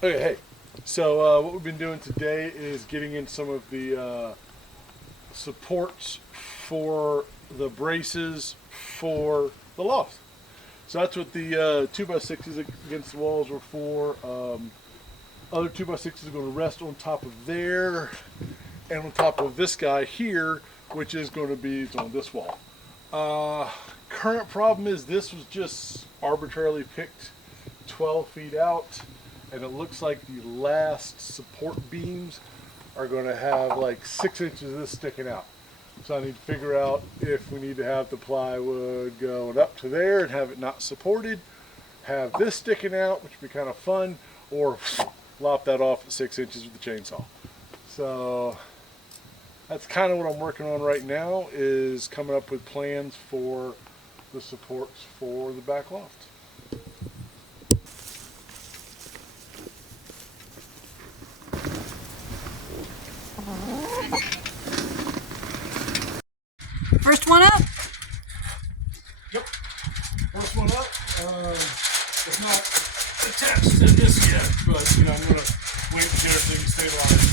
Okay, hey. So what we've been doing today is getting in some of the supports for the braces for the loft. So that's what the 2x6s against the walls were for. Other 2x6s are going to rest on top of there and on top of this guy here, which is going to be on this wall. Current problem is this was just arbitrarily picked 12 feet out, and it looks like the last support beams are going to have like 6 inches of this sticking out. So I need to figure out if we need to have the plywood going up to there and have it not supported, have this sticking out, which would be kind of fun, or lop that off at 6 inches with the chainsaw. So that's kind of what I'm working on right now, is coming up with plans for the supports for the back loft. First one up? Yep. First one up. It's not attached to this yet, but I'm going to wait to get everything stabilized.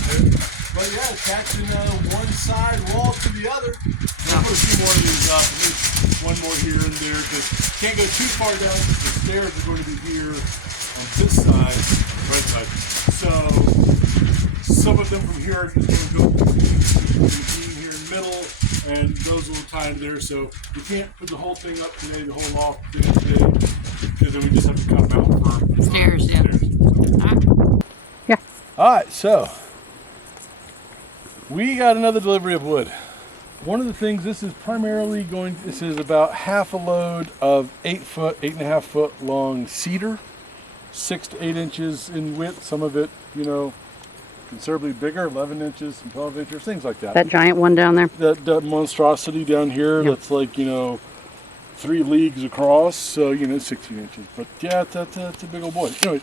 But yeah, attaching one side wall to the other. I'll put a few more of these up, at least one more here and there. Just can't go too far down because the stairs are going to be here on this side, right side. So some of them from here are just going to go here in the middle, and those will tie in there. So we can't put the whole thing up today, the whole loft today, because then we just have to cut them out for Stairs, yeah. Yeah. All right, so we got another delivery of wood. One of the things, this is about half a load of 8.5 foot long cedar, 6 to 8 inches in width. Some of it, considerably bigger, 11 inches and 12 inches, things like that. That giant one down there? That monstrosity down here, yep. That's like, 3 leagues across, so, 16 inches. But yeah, that's a big old boy. Anyway,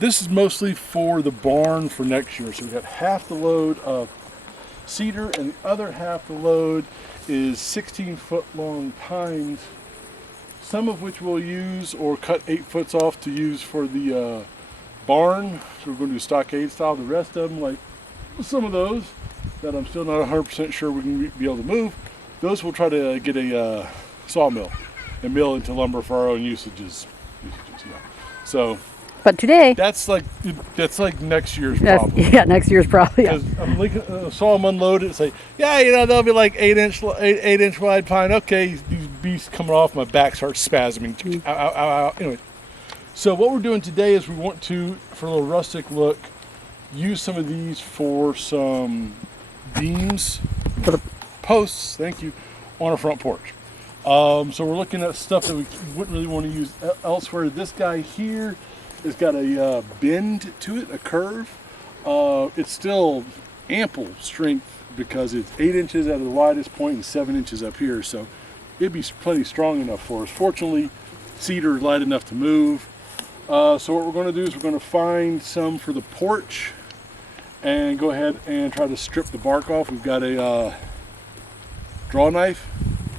this is mostly for the barn for next year. So we got half the load of cedar, and the other half the load is 16 foot long pines, some of which we'll use or cut 8 foot off to use for the barn. So we're going to do stockade style. The rest of them, like some of those that I'm still not 100% sure we're going to be able to move, those we'll try to get a sawmill and mill into lumber for our own usages. So but today, that's like next year's problem. Yeah, next year's problem. Yeah. I saw them unload it and say, yeah, they'll be like 8 inch wide pine. Okay, these beasts coming off, my back starts spasming. Ow, ow, ow, ow. Anyway, so what we're doing today is we want to, for a little rustic look, use some of these for some beams, for the posts. Thank you, on a front porch. So we're looking at stuff that we wouldn't really want to use elsewhere. This guy here has got a bend to it, a curve. It's still ample strength because it's 8 inches at the widest point and 7 inches up here, so it'd be plenty strong enough for us. Fortunately, cedar is light enough to move. So what we're going to do is we're going to find some for the porch and go ahead and try to strip the bark off. We've got a draw knife.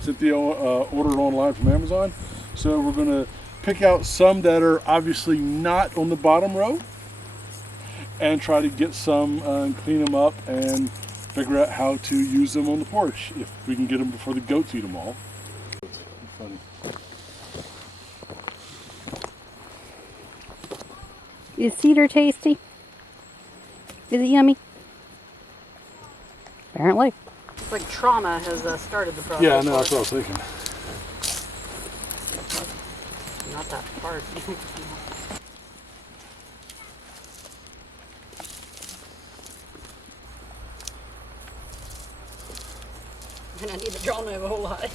Cynthia ordered online from Amazon. So we're going to pick out some that are obviously not on the bottom row and try to get some and clean them up and figure out how to use them on the porch if we can get them before the goats eat them all. It's funny. Is cedar tasty? Is it yummy? Apparently. It's like trauma has started the process. Yeah, no, that's what I was thinking. Not that hard. And I need the draw knife a whole lot.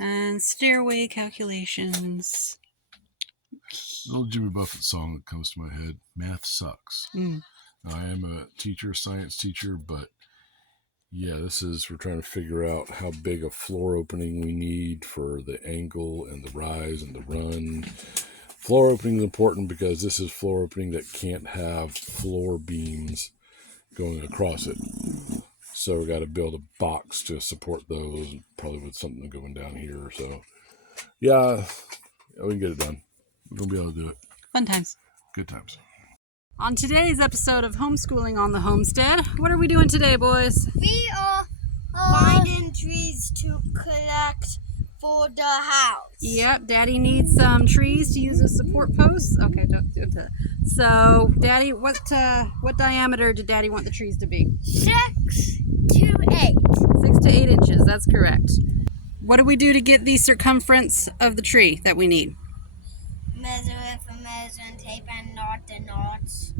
And stairway calculations. Little Jimmy Buffett song that comes to my head. Math sucks. I am a teacher, science teacher, but yeah, we're trying to figure out how big a floor opening we need for the angle and the rise and the run. Floor opening is important because this is floor opening that can't have floor beams going across it. So we got to build a box to support those, probably with something going down here. So yeah, we can get it done. We're going to be able to do it. Fun times. Good times. On today's episode of Homeschooling on the Homestead, what are we doing today, boys? We are finding trees to collect for the house. Yep, Daddy needs some trees to use as support posts. Okay, don't do that. So, Daddy, what diameter did Daddy want the trees to be? 6 to 8. 6 to 8 inches, that's correct. What do we do to get the circumference of the tree that we need? Measure it for measuring tape and knot the knots.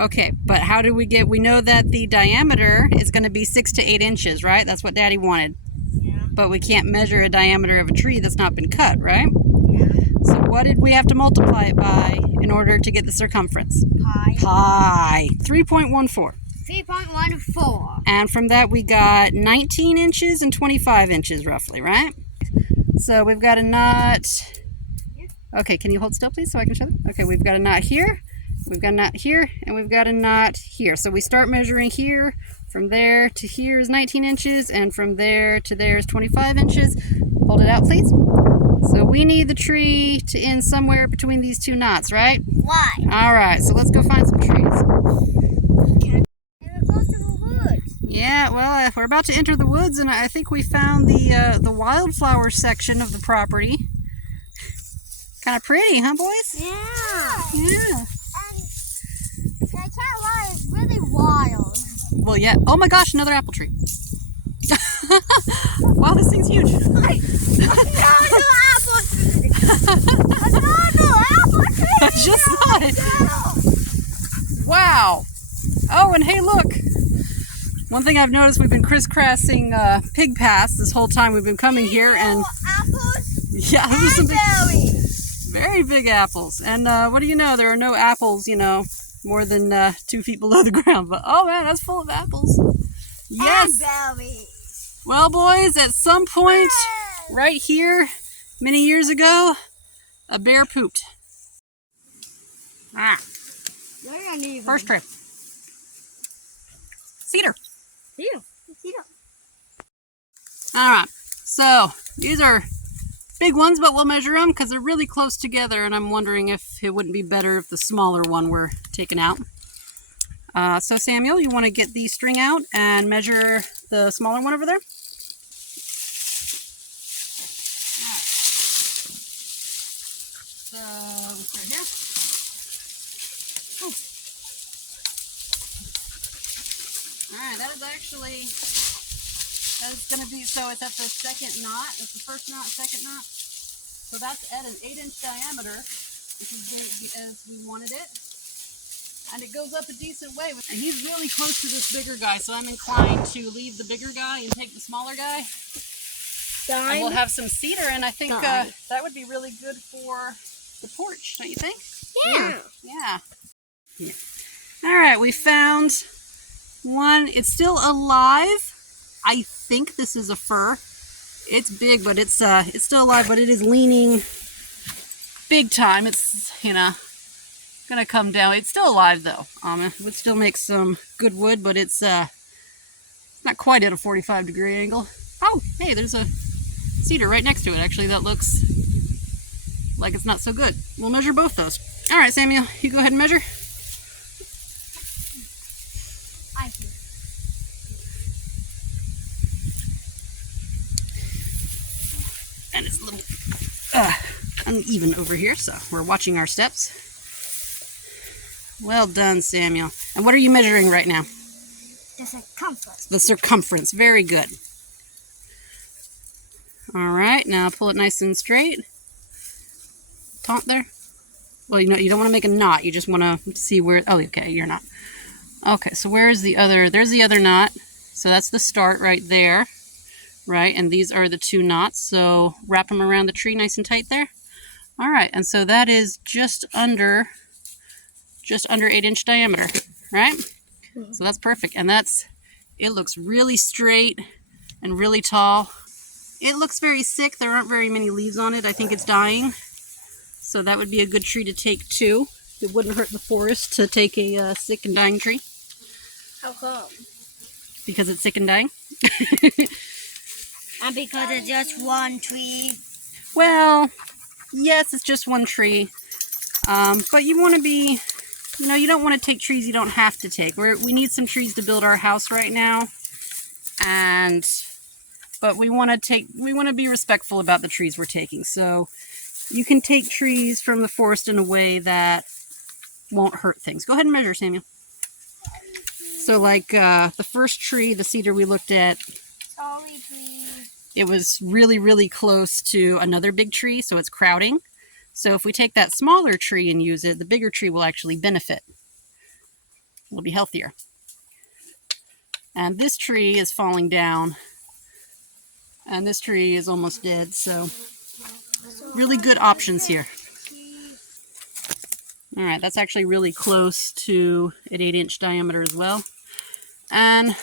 Okay, but how do we know that the diameter is going to be 6 to 8 inches, right? That's what Daddy wanted. Yeah. But we can't measure a diameter of a tree that's not been cut, right? Yeah. So what did we have to multiply it by in order to get the circumference? Pi. 3.14. 3.14. And from that we got 19 inches and 25 inches roughly, right? So we've got a knot. Okay, can you hold still please so I can show them? Okay, we've got a knot here, we've got a knot here, and we've got a knot here. So we start measuring here. From there to here is 19 inches, and from there to there is 25 inches. Hold it out, please. So we need the tree to end somewhere between these two knots, right? Why? All right, so let's go find some trees. We're close to the woods. Yeah, well, we're about to enter the woods, and I think we found the wildflower section of the property. Kind of pretty, huh, boys? Yeah. Yeah. And I can't lie, it's really wild. Well, yeah. Oh my gosh, another apple tree. Wow, this thing's huge. Another apple tree. Another apple tree. I just saw it. Wow. Oh, and hey, look. One thing I've noticed, we've been crisscrossing pig paths this whole time we've been coming here, and Apples yeah, those are some and berries. very big apples. And what do you know? There are no apples, more than 2 feet below the ground. But oh man, that's full of apples. Yes. And berries. Well, boys, at some point right here, many years ago, a bear pooped. Ah, They're uneven. first trip. Cedar. Cedar. All right, so these are big ones, but we'll measure them because they're really close together, and I'm wondering if it wouldn't be better if the smaller one were taken out. So Samuel, you want to get the string out and measure the smaller one over there? Alright. So we'll start here. Oh. Alright, that is going to be, so it's at the second knot. It's the first knot, second knot. So that's at an 8-inch diameter, which is big as we wanted it. And it goes up a decent way. And he's really close to this bigger guy, so I'm inclined to leave the bigger guy and take the smaller guy. And we'll have some cedar, and I think that would be really good for the porch, don't you think? Yeah. Yeah. All right, we found one. It's still alive. I think this is a fir. It's big, but it's still alive, but it is leaning big time. It's, gonna come down. It's still alive though. It would still make some good wood, but it's not quite at a 45-degree angle. Oh, hey, there's a cedar right next to it. Actually, that looks like it's not so good. We'll measure both those. All right, Samuel, you go ahead and measure. I do. And it's a little uneven over here, so we're watching our steps. Well done, Samuel. And what are you measuring right now? The circumference. The circumference. Very good. All right, now pull it nice and straight. Taut there. Well, you don't want to make a knot. You just want to see where. Oh, okay, you're not. Okay, so where's the other? There's the other knot. So that's the start right there. Right, and these are the 2 knots. So wrap them around the tree nice and tight there. All right, and so that is just under 8-inch diameter, right? So that's perfect. And it looks really straight and really tall. It looks very sick. There aren't very many leaves on it. I think it's dying. So that would be a good tree to take too. It wouldn't hurt the forest to take a sick and dying tree. How come? Because it's sick and dying. And because it's just one tree. Well, yes, it's just one tree. But you want to be, you don't want to take trees you don't have to take. We need some trees to build our house right now, but we want to be respectful about the trees we're taking. So you can take trees from the forest in a way that won't hurt things. Go ahead and measure, Samuel. So like the first tree, the cedar we looked at, it was really, really close to another big tree, so it's crowding. So if we take that smaller tree and use it, the bigger tree will actually benefit. It'll be healthier. And this tree is falling down, and this tree is almost dead, so really good options here. All right, that's actually really close to an 8-inch diameter as well. And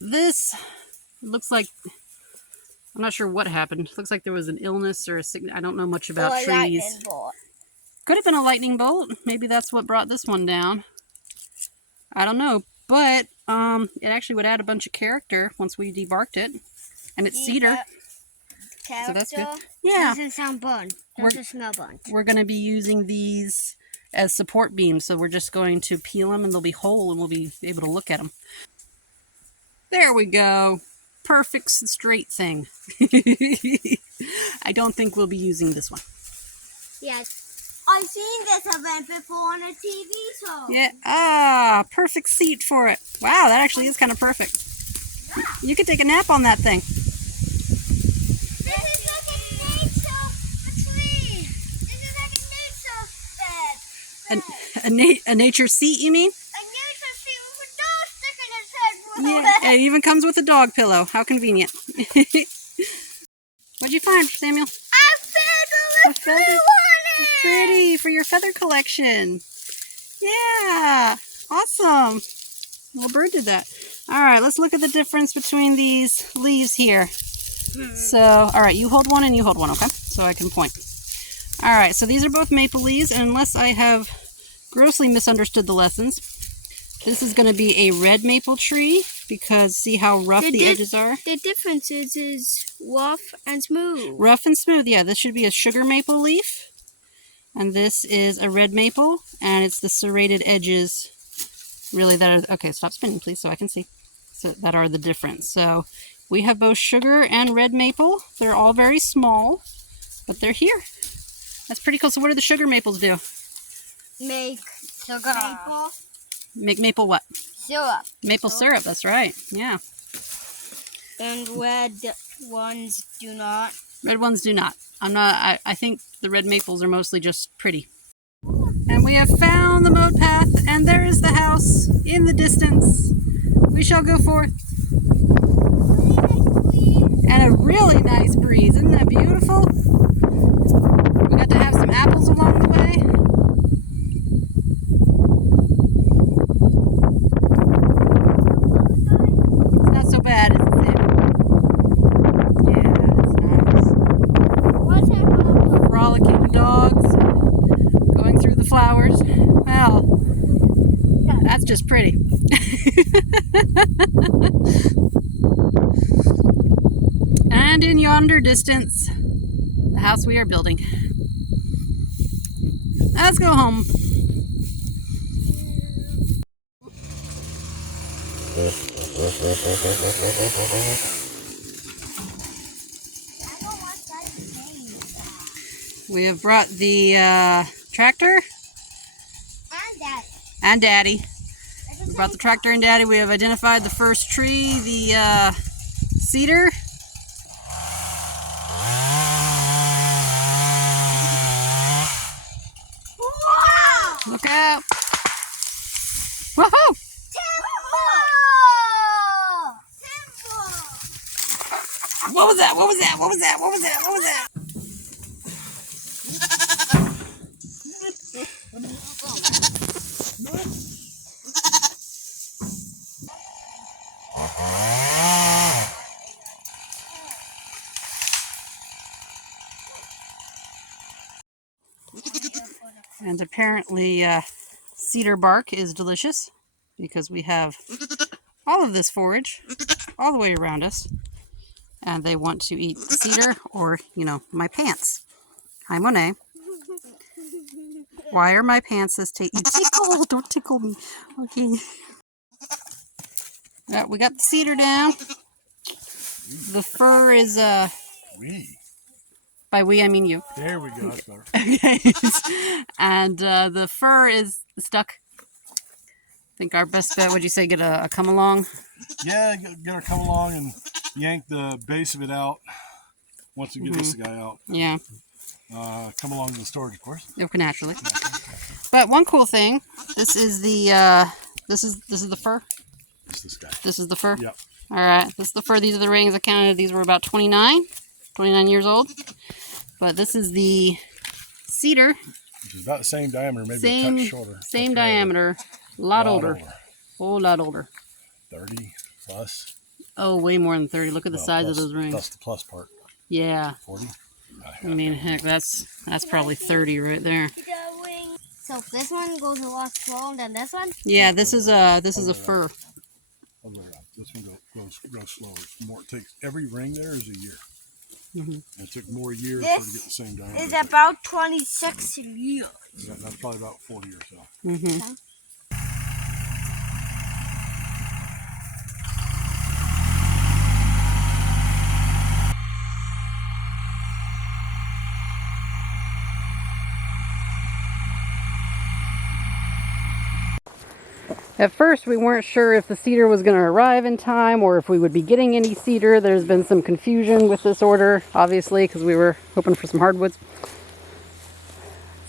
this looks like, I'm not sure what happened. Looks like there was an illness or a sickness. I don't know much about trees. Could have been a lightning bolt. Maybe that's what brought this one down. I don't know, but it actually would add a bunch of character once we debarked it. And it's cedar. So that's good. Yeah. Doesn't sound burnt. Doesn't smell burnt. We're going to be using these as support beams, so we're just going to peel them and they'll be whole and we'll be able to look at them. There we go. Perfect straight thing. I don't think we'll be using this one. Yeah. I've seen this event before on a TV show. Yeah. Perfect seat for it. Wow, that actually is kind of perfect. You could take a nap on that thing. A nature seat, you mean? A nature seat with a dog sticking its head. Yeah, it even comes with a dog pillow. How convenient. What'd you find, Samuel? A feather with blue on it. Pretty for your feather collection. Yeah, awesome. Little bird did that. All right, let's look at the difference between these leaves here. So, all right, you hold one and you hold one, okay? So I can point. All right, so these are both maple leaves, and unless I have grossly misunderstood the lessons, this is going to be a red maple tree because see how rough the edges are? The difference is rough and smooth. Rough and smooth, yeah. This should be a sugar maple leaf, and this is a red maple, and it's the serrated edges really that are, okay, stop spinning please so I can see. So that are the difference. So we have both sugar and red maple. They're all very small, but they're here. That's pretty cool. So what do the sugar maples do? Make sugar. Maple. Make maple what? Syrup. Maple syrup, that's right. Yeah. And red ones do not. Red ones do not. I think the red maples are mostly just pretty. And we have found the moat path, and there is the house in the distance. We shall go forth. And a really nice breeze. Isn't that beautiful? We got to have some apples along the way. It's not so bad, is it? Yeah, it's nice. Frolicking dogs, going through the flowers. Well, that's just pretty. And in yonder distance, the house we are building. Let's go home. We have brought the tractor and Daddy. We brought the tractor and Daddy. We have identified the first tree, the cedar. Wow! Look out! Woohoo! What was that? What was that? What was that? What was that? What was that? And apparently cedar bark is delicious because we have all of this forage all the way around us. And they want to eat cedar or, you know, my pants. Hi, Monet. Why are my pants this tight? You tickle! Don't tickle me. Okay. We got the cedar down. The fir is by we I mean you. There we go. That's better. Okay. And the fir is stuck. I think our best bet, would you say, get a come along? Yeah, get her come along and yank the base of it out. Once we get this guy out. Yeah. Come along to the storage, of course. Okay, naturally. But one cool thing, this is the this is the fir. It's this guy. This is the fir. Yep. All right, this is the fir. These are the rings. I counted. These were about 29 years old. But this is the cedar. Which is about the same diameter, maybe a touch shorter. Same diameter. A lot older. Whole lot older. 30 plus. Oh, way more than 30. Look at the size of those rings. That's the plus part. Yeah. 40. I mean, heck, that's probably 30 right there. So this one goes a lot slower than this one? Yeah, this is a fir. This one goes slower. More, it takes every ring there is a year. And it took more years for it to get the same diameter. It's about 26 years. Yeah, that's probably about 40 or so. At first, we weren't sure if the cedar was going to arrive in time or if we would be getting any cedar. There's been some confusion with this order, obviously, because we were hoping for some hardwoods.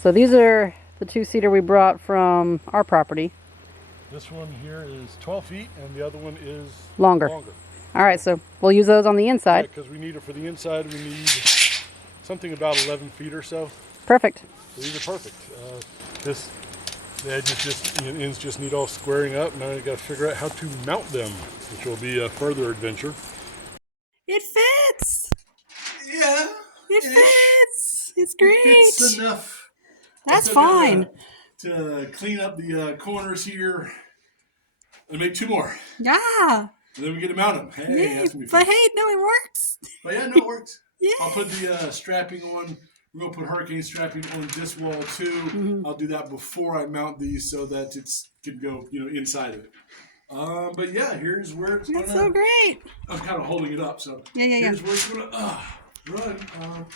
So these are the 2 cedar we brought from our property. This one here is 12 feet and the other one is Longer. All right, so we'll use those on the inside. Because we need it for the inside. We need something about 11 feet or so. Perfect. So these are perfect. The edges ends just need all squaring up. Now you got to figure out how to mount them, which will be a further adventure. It fits. Yeah. It fits. It's great. It's enough. That's fine. To clean up the corners here and make 2 more. Yeah. And then we get to mount them. Hey, that's gonna be fun. But hey, no, it works. But yeah, no, it works. Yeah. I'll put the strapping on. We're going to put hurricane strapping on this wall too. I'll do that before I mount these so that it can go, inside of it. But yeah, here's where it's going to... so great. I'm kind of holding it up, so... Yeah. Here's where it's going to run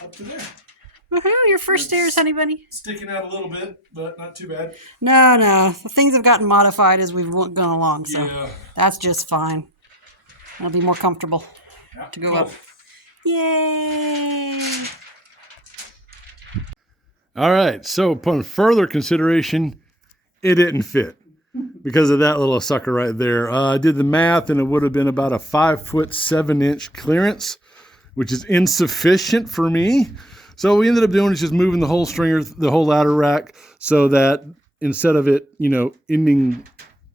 up to there. Woohoo, your first stairs, honey bunny. Sticking out a little bit, but not too bad. No. Things have gotten modified as we've gone along, so that's just fine. It'll be more comfortable to go up. Yay! All right, so upon further consideration, it didn't fit because of that little sucker right there. I did the math and it would have been about a 5 foot 7 inch clearance, which is insufficient for me. So what we ended up doing is just moving the whole stringer, the whole ladder rack, so that instead of it, ending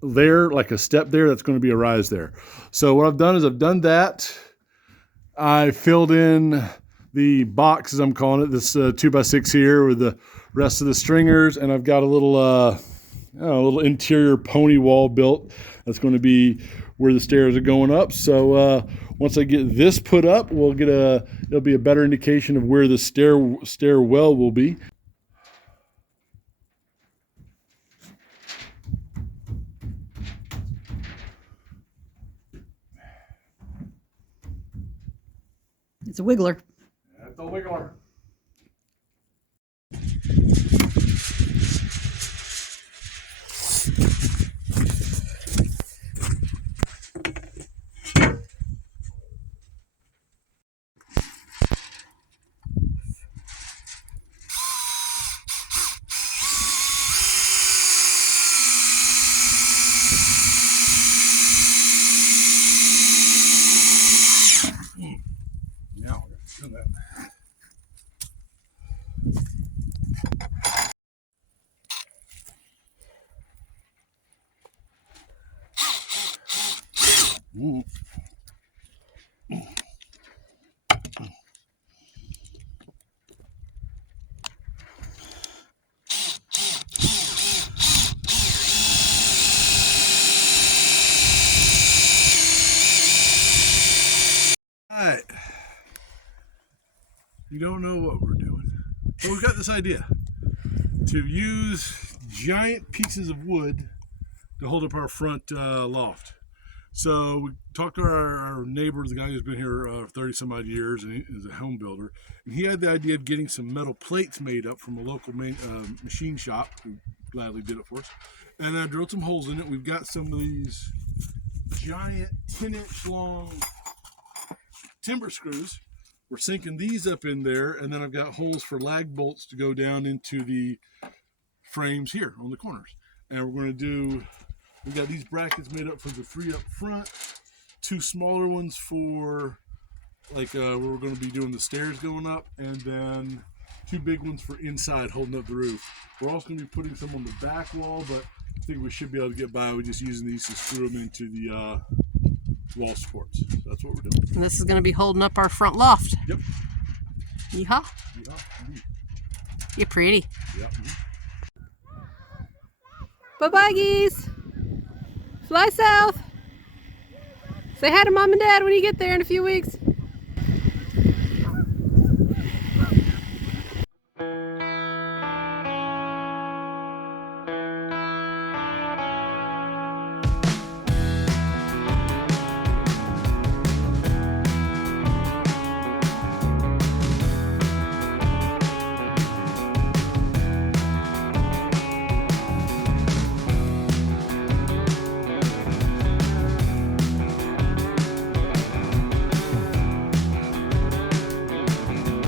there, like a step there, that's going to be a rise there. So what I've done is I've done that. I filled in the box, as I'm calling it, this 2x6 here with the rest of the stringers, and I've got a little interior pony wall built. That's going to be where the stairs are going up. So once I get this put up, it'll be a better indication of where the stairwell will be. It's a wiggler. That's a wiggler. Now we're going to do that. Alright. You don't know what we're doing. But we've got this idea. to use giant pieces of wood to hold up our front loft. So we talked to our neighbor, the guy who's been here 30 some odd years, and he is a home builder. And he had the idea of getting some metal plates made up from a local machine shop who gladly did it for us. And I drilled some holes in it. We've got some of these giant 10-inch long timber screws. We're sinking these up in there, and then I've got holes for lag bolts to go down into the frames here on the corners. And we're going to do, we've got these brackets made up for the 3 up front, 2 smaller ones for like where we're going to be doing the stairs going up, and then 2 big ones for inside holding up the roof. We're also going to be putting some on the back wall, but I think we should be able to get by with just using these to screw them into the wall supports. So that's what we're doing. And this is going to be holding up our front loft. Yep. Yeehaw. Yeah, indeed. You're pretty. Yeah. Bye-bye, geese. Fly south. Say hi to Mom and Dad when you get there in a few weeks.